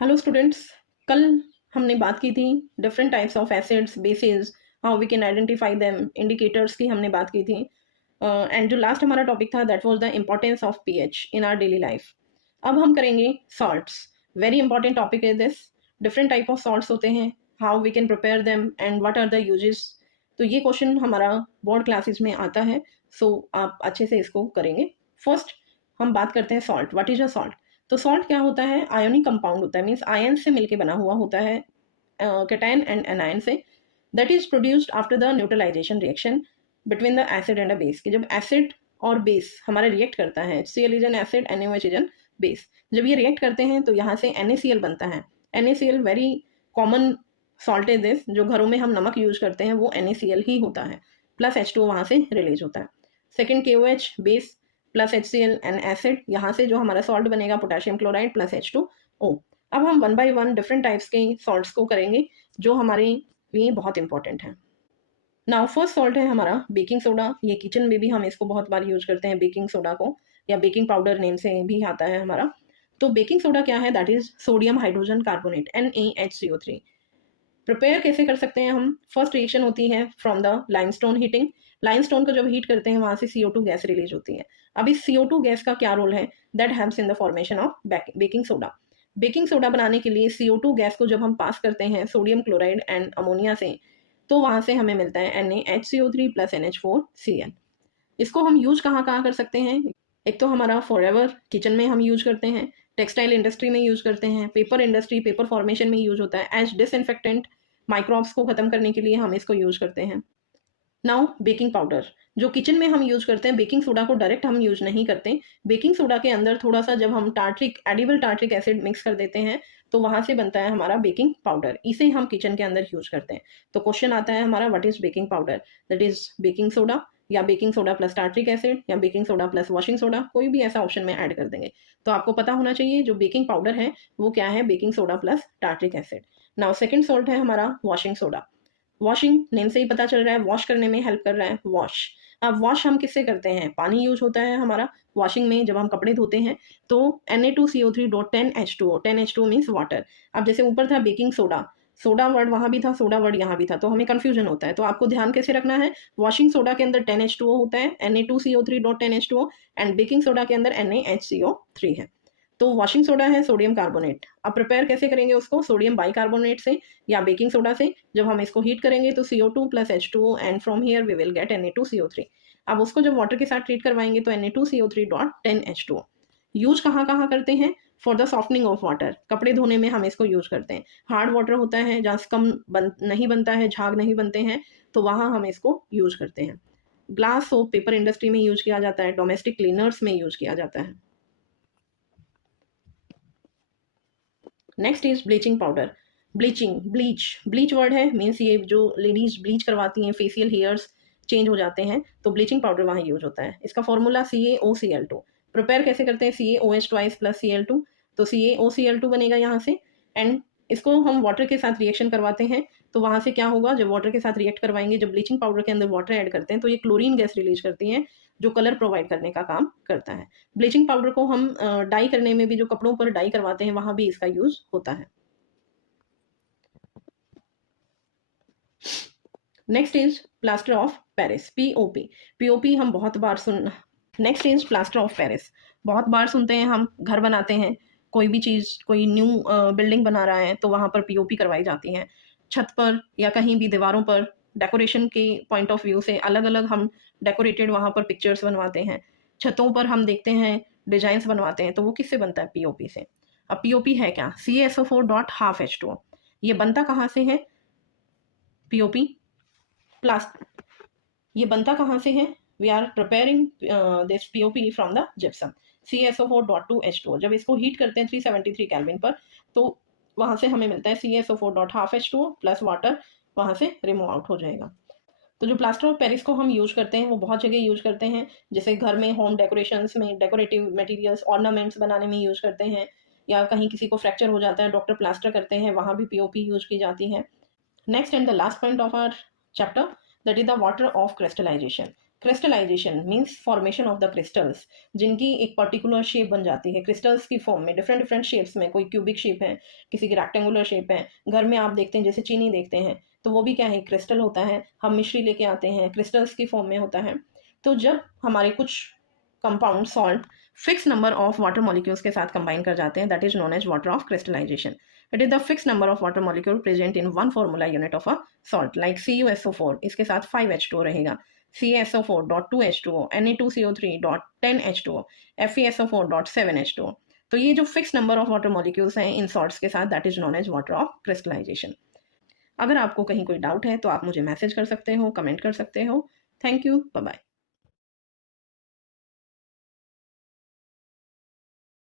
Hello students. कल हमने बात की थी different types of acids bases, how we can identify them, indicators की हमने बात की थी। एंड जो लास्ट हमारा टॉपिक था that was the importance of pH in our daily life. अब हम करेंगे सॉल्ट्स। वेरी इंपॉर्टेंट टॉपिक है this. Different type of salts होते हैं, how we can prepare them and what are the uses. तो ये क्वेश्चन हमारा बोर्ड क्लासेस में आता है, सो आप अच्छे से इसको करेंगे। फर्स्ट हम बात करते हैं salt. What is a salt? तो सॉल्ट क्या होता है? आयोनिक कंपाउंड होता है, मीन्स आयन से मिलके बना हुआ होता है, कैटायन एंड एनायन से। That is produced after the neutralisation reaction between the acid and a base. कि जब एसिड और बेस हमारा रिएक्ट करता है, HCl is an acid, NaOH is an base. जब ये रिएक्ट करते हैं तो यहाँ से NaCl बनता है। NaCl very common salt is this. जो घरों में हम नमक यूज करते हैं वो NaCl ही होता है, प्लस H2O वहाँ से रिलीज होता है। Second KOH base plus HCl and acid, यहाँ से जो हमारा सॉल्ट बनेगा पोटेशियम क्लोराइड प्लस H2O। अब हम one by one different types के सॉल्ट्स को करेंगे जो हमारे लिए बहुत इंपॉर्टेंट है। नाउ फर्स्ट सॉल्ट है हमारा बेकिंग सोडा। ये किचन में भी हम इसको बहुत बार यूज करते हैं, बेकिंग सोडा को, या बेकिंग पाउडर नेम से भी आता है हमारा। तो बेकिंग सोडा क्या है? That is sodium hydrogen carbonate, NaHCO3। Prepare कैसे कर सकते हैं हम? फर्स्ट रिएक्शन होती है from the limestone heating. Limestone को जब हीट करते हैं वहां से CO2 गैस रिलीज होती है। अब इस CO2 गैस का क्या रोल है? That helps in the formation of baking soda. Baking soda बनाने के लिए CO2 गैस को जब हम पास करते हैं सोडियम क्लोराइड एंड अमोनिया से, तो वहां से हमें मिलता है NaHCO3 प्लस NH4Cl। इसको हम यूज कहाँ कहाँ कर सकते हैं? एक तो हमारा फॉरएवर किचन में हम यूज करते हैं, टेक्सटाइल इंडस्ट्री में यूज करते हैं, पेपर इंडस्ट्री, पेपर फॉर्मेशन में यूज होता है एज डिसइंफेक्टेंट। माइक्रोब्स को खत्म करने के लिए हम इसको यूज करते हैं। नाउ बेकिंग पाउडर, जो किचन में हम यूज करते हैं, बेकिंग सोडा को डायरेक्ट हम यूज नहीं करते। बेकिंग सोडा के अंदर थोड़ा सा जब हम tartaric edible tartaric acid mix कर देते हैं तो वहां से बनता है हमारा बेकिंग पाउडर। इसे हम किचन के अंदर यूज करते हैं। तो क्वेश्चन आता है हमारा, what is baking powder? That is baking soda, या baking soda plus tartaric acid, या baking soda plus washing soda, कोई भी ऐसा ऑप्शन में ऐड कर देंगे। तो आपको पता होना चाहिए जो बेकिंग पाउडर है वो क्या है, baking soda plus tartaric acid. Now second salt है हमारा वॉशिंग सोडा। वॉशिंग नेम से ही पता चल रहा है, वॉश करने में हेल्प कर रहा है, वॉश। अब वॉश हम किससे करते हैं? पानी यूज होता है हमारा वॉशिंग में, जब हम कपड़े धोते हैं तो Na2CO3.10H2O, 10H2O मीन्स वाटर। अब जैसे ऊपर था बेकिंग सोडा, सोडा वर्ड वहां भी था, सोडा वर्ड यहाँ भी था, तो हमें कंफ्यूजन होता है। तो आपको ध्यान कैसे रखना है? वॉशिंग सोडा के अंदर 10H2O होता है, Na2CO3.10H2O, एंड बेकिंग सोडा के अंदर NaHCO3 है। तो वॉशिंग सोडा है सोडियम कार्बोनेट। अब प्रिपेयर कैसे करेंगे उसको? सोडियम बाइकार्बोनेट से या बेकिंग सोडा से। जब हम इसको हीट करेंगे तो CO2 plus H2O and from here we will get Na2CO3। अब उसको जब वाटर के साथ ट्रीट करवाएंगे तो Na2CO3.10H2O। यूज कहाँ कहाँ करते हैं? For the softening of water, कपड़े धोने में हम इसको यूज करते हैं। हार्ड वाटर होता है जहाँ स्कम नहीं बनता है, झाग नहीं बनते हैं, तो वहाँ हम इसको यूज करते हैं। ग्लास सोप पेपर इंडस्ट्री में यूज किया जाता है, डोमेस्टिक क्लीनर्स में यूज किया जाता है। Next is bleaching powder. Bleaching, bleach, bleach word है, मीन्स ये जो लेडीज ब्लीच करवाती हैं, फेशियल हेयर्स चेंज हो जाते हैं, तो ब्लीचिंग पाउडर वहाँ यूज होता है। इसका फॉर्मूला CaOCl2। प्रिपेयर कैसे करते हैं? CaOH ट्वाइस प्लस Cl2, तो CaOCl2 बनेगा यहाँ से। एंड इसको हम वाटर के साथ रिएक्शन करवाते हैं, तो वहाँ से क्या होगा? जब वाटर के साथ रिएक्ट करवाएंगे, जब ब्लीचिंग पाउडर के अंदर वाटर ऐड करते हैं तो ये क्लोरीन गैस रिलीज करती है जो कलर प्रोवाइड करने का काम करता है। ब्लीचिंग पाउडर को हम डाई करने में भी, जो कपड़ों पर डाई करवाते हैं वहां भी इसका यूज होता है। Next is plaster of Paris, POP। POP हम बहुत बार सुन next is plaster of Paris. बहुत बार सुनते हैं हम, घर बनाते हैं, कोई भी चीज, कोई न्यू बिल्डिंग बना रहा है तो वहां पर POP करवाई जाती है। छत पर या कहीं भी दीवारों पर डेकोरेशन के पॉइंट ऑफ व्यू से अलग अलग हम डेकोरेटेड वहां पर पिक्चर्स बनवाते हैं। छतों पर हम देखते हैं डिजाइन बनवाते हैं, तो वो किससे बनता है? POP से। अब POP है क्या? CaSO4.12H2O। ये बनता कहाँ से है? POP प्लास्ट ये बनता कहाँ से है? We are preparing this POP from the gypsum, CaSO4.2H2O। जब इसको हीट करते हैं 373 केल्विन पर, तो वहां से हमें मिलता है CaSO4.12H2O प्लस वाटर, वहां से रिमूव आउट हो जाएगा। तो जो प्लास्टर ऑफ पेरिस को हम यूज करते हैं वो बहुत जगह यूज करते हैं, जैसे घर में होम डेकोरेशंस में, डेकोरेटिव मटेरियल्स ऑर्नामेंट्स बनाने में यूज करते हैं, या कहीं किसी को फ्रैक्चर हो जाता है, डॉक्टर प्लास्टर करते हैं, वहां भी POP यूज की जाती है। Next and the last point of our chapter, that is the water of crystallisation. Crystallisation means formation of the crystals, जिनकी एक पर्टिकुलर शेप बन जाती है क्रिस्टल्स की फॉर्म में, डिफरेंट डिफरेंट शेप्स में, कोई क्यूबिक शेप है, किसी की रेक्टेंगुलर शेप है। घर में आप देखते हैं जैसे चीनी देखते हैं, तो वो भी क्या है, क्रिस्टल होता है। हम मिश्री लेके आते हैं, क्रिस्टल्स की फॉर्म में होता है। तो जब हमारे कुछ compound salt fix number of water molecules के साथ कंबाइन कर जाते हैं, that is known as water of crystallisation. It is the fix number of water molecule present in one formula unit of a salt, like CuSO4, इसके साथ 5H2O रहेगा, CaSO4.2H2O, Na2CO3.10H2O, FeSO4.7H2O। तो ये जो fix number of water molecules हैं in salts के साथ, that is known as water of crystallisation. अगर आपको कहीं कोई डाउट है तो आप मुझे मैसेज कर सकते हो, कमेंट कर सकते हो। Thank you, bye bye.